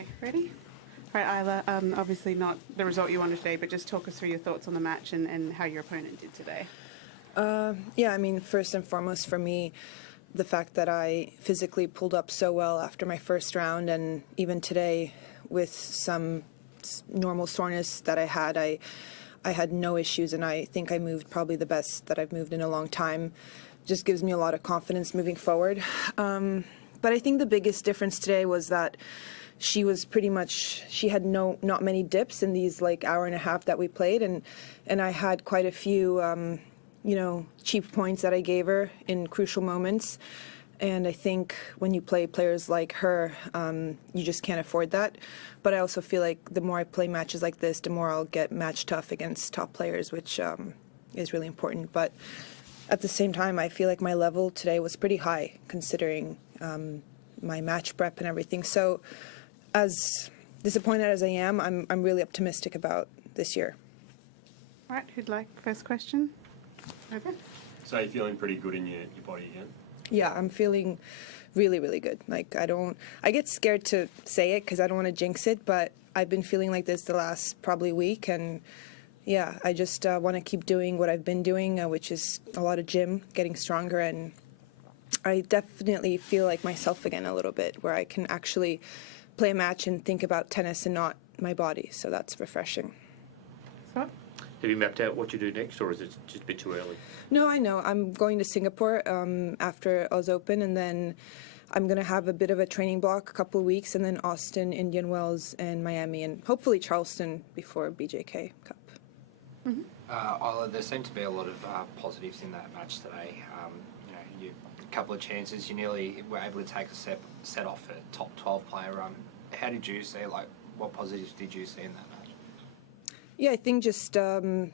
Okay, ready? All right, Isla, obviously not the result you wanted today, but just talk us through your thoughts on the match and how your opponent did today. Yeah, I mean, first and foremost for me, the fact that I physically pulled up so well after my first round, and even today with some normal soreness that I had no issues, and I think I moved probably the best that I've moved in a long time. Just gives me a lot of confidence moving forward. But I think the biggest difference today was that she was she had not many dips in these like hour and a half that we played, and I had quite a few cheap points that I gave her in crucial moments. And I think when you play players like her, you just can't afford that. But I also feel like the more I play matches like this, the more I'll get match tough against top players, which is really important. But at the same time, I feel like my level today was pretty high considering my match prep and everything. So as disappointed as I am, I'm really optimistic about this year. All right, who'd like first question? Okay. So you're feeling pretty good in your body again? Yeah, I'm feeling really, really good. Like, I get scared to say it because I don't want to jinx it, but I've been feeling like this the last probably week, and yeah, I just want to keep doing what I've been doing, which is a lot of gym, getting stronger, and I definitely feel like myself again a little bit, where I can actually play a match and think about tennis and not my body, so that's refreshing. Scott? Have you mapped out what you do next, or is it just a bit too early? No, I know. I'm going to Singapore after Oz Open, and then I'm going to have a bit of a training block, a couple of weeks, and then Austin, Indian Wells, and Miami, and hopefully Charleston before BJK Cup. Mm-hmm. Isla, there seemed to be a lot of positives in that match today. A couple of chances, you nearly were able to take a set off a top 12 player run. How did you see, what positives did you see in that match? Yeah, I think just, I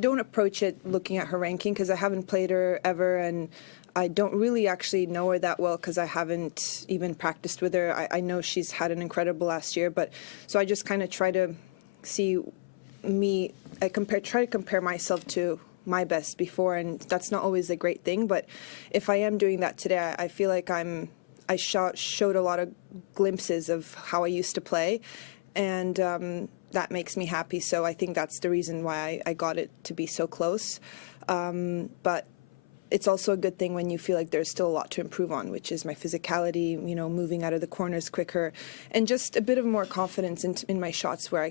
don't approach it looking at her ranking because I haven't played her ever, and I don't really actually know her that well because I haven't even practiced with her. I know she's had an incredible last year, but so I just kind of try to see try to compare myself to my best before, and that's not always a great thing, but if I am doing that today, I feel like I showed a lot of glimpses of how I used to play, and that makes me happy. So I think that's the reason why I got it to be so close. But it's also a good thing when you feel like there's still a lot to improve on, which is my physicality, moving out of the corners quicker, and just a bit of more confidence in my shots where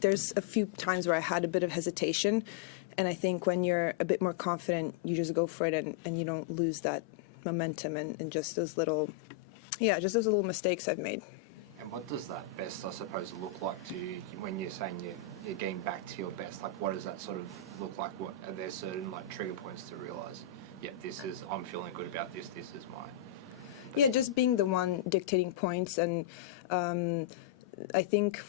there's a few times where I had a bit of hesitation, and I think when you're a bit more confident, you just go for it and you don't lose that momentum and just those little mistakes I've made. And what does that best, I suppose, look like to you when you're saying you're getting back to your best? Like, what does that sort of look like? What are there certain trigger points to realise? Yeah, I'm feeling good about this. This is my. Yeah, just being the one dictating points, and I think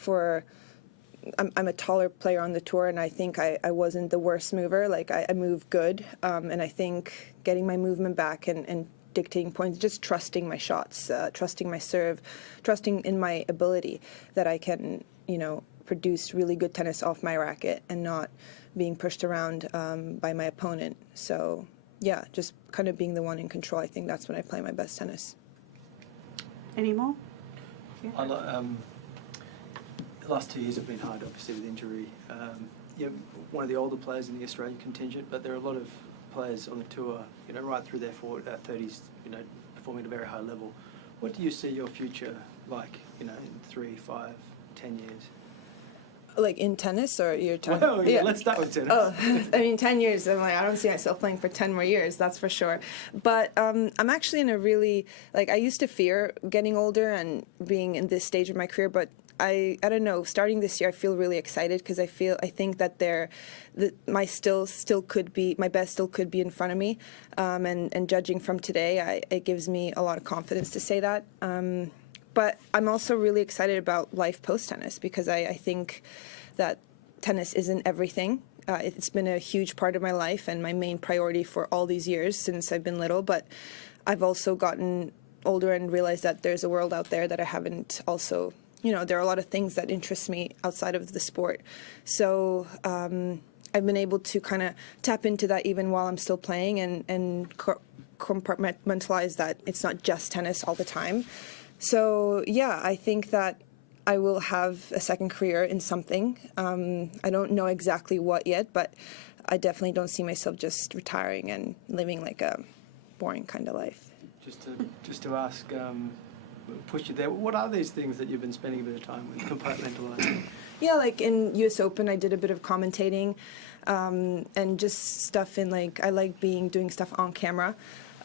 I'm a taller player on the tour, and I think I wasn't the worst mover. Like, I move good, and I think getting my movement back and dictating points, just trusting my shots, trusting my serve, trusting in my ability that I can, produce really good tennis off my racket and not being pushed around by my opponent. So, yeah, just kind of being the one in control. I think that's when I play my best tennis. Any more? Yeah. The last 2 years have been hard, obviously, with injury. You're one of the older players in the Australian contingent, but there are a lot of players on the tour, right through their 30s, performing at a very high level. What do you see your future like, in 3, 5, 10 years? Like in tennis, or you're talking? Well, yeah, let's start with tennis. Oh, I mean, 10 years, I don't see myself playing for 10 more years, that's for sure. But I'm actually in a really, I used to fear getting older and being in this stage of my career, but I don't know, starting this year I feel really excited because I think that my best still could be in front of me, and judging from today, it gives me a lot of confidence to say that. But I'm also really excited about life post-tennis because I think that tennis isn't everything. It's been a huge part of my life and my main priority for all these years since I've been little, but I've also gotten older and realized that there's a world out there that I haven't also, there are a lot of things that interest me outside of the sport. So I've been able to kind of tap into that even while I'm still playing and compartmentalize that it's not just tennis all the time. So yeah, I think that I will have a second career in something. I don't know exactly what yet, but I definitely don't see myself just retiring and living like a boring kind of life. Just to ask, push you there. What are these things that you've been spending a bit of time with, compartmentalizing? Yeah, like in US Open, I did a bit of commentating, and just stuff in like, I like doing stuff on camera.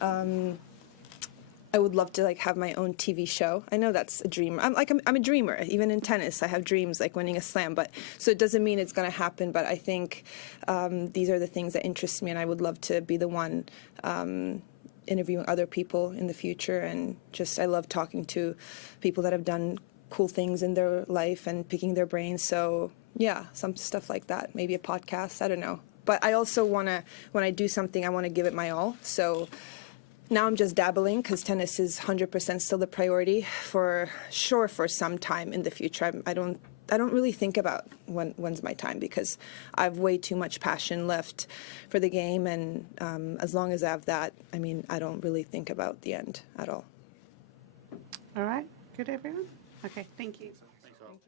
I would love to like have my own TV show. I know that's a dream. I'm a dreamer. Even in tennis, I have dreams like winning a slam. But so it doesn't mean it's going to happen. But I think these are the things that interest me, and I would love to be the one interviewing other people in the future. And just I love talking to people that have done cool things in their life and picking their brains. So yeah, some stuff like that. Maybe a podcast. I don't know. But I also want to, when I do something, I want to give it my all. So now I'm just dabbling because tennis is 100% still the priority for sure for some time in the future. I don't really think about when's my time because I have way too much passion left for the game, and as long as I have that, I mean, I don't really think about the end at all. All right. Good, everyone? Okay, thank you. Thanks, all.